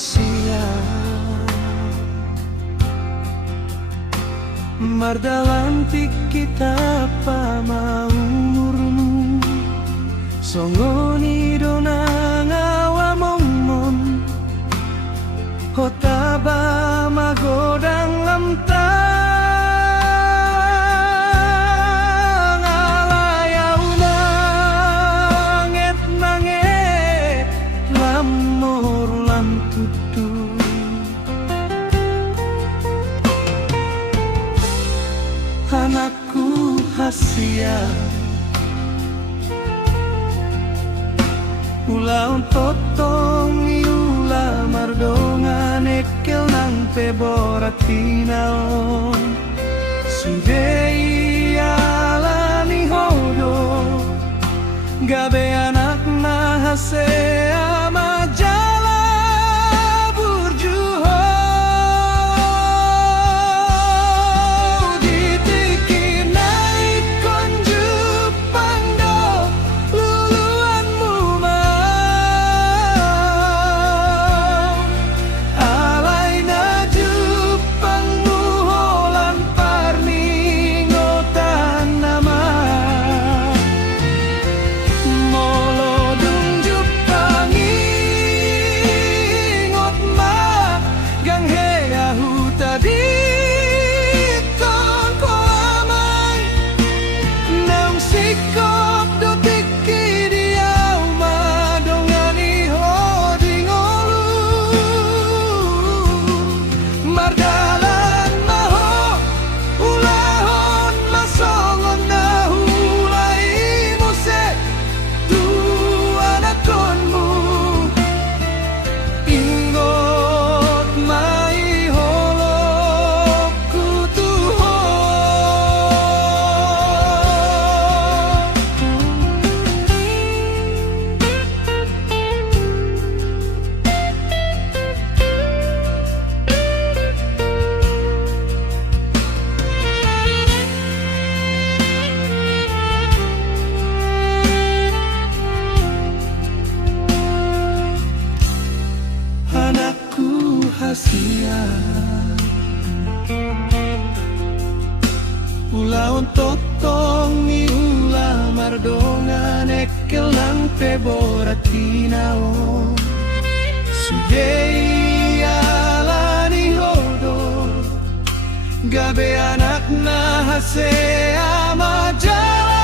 hasia mardalantik kita pamaumurmu songoni donang awamomon hotaba magodang lamtang alayau nanget nanget lamor lam tutu anakku hasia ulaun totong iula mardongan ekel nang peboratinao sudei alani hodo gabe anak nahasea majala burjuho ditiki naik konju pando luluanmu mau alai naju pangmu holan parni ngotan nama molodung jupangi ngot ma gang hea hutadi kon ko amai nam sikop do tiki diau madongani hoding olu mardalan maho ulahon masongon nahulai muse tu anakonmu ingot mai holok kutuho anakku hasia ulaun totong iula mardongan ekel nang peboratinao sudei alani hodo gabe anak nahasea majala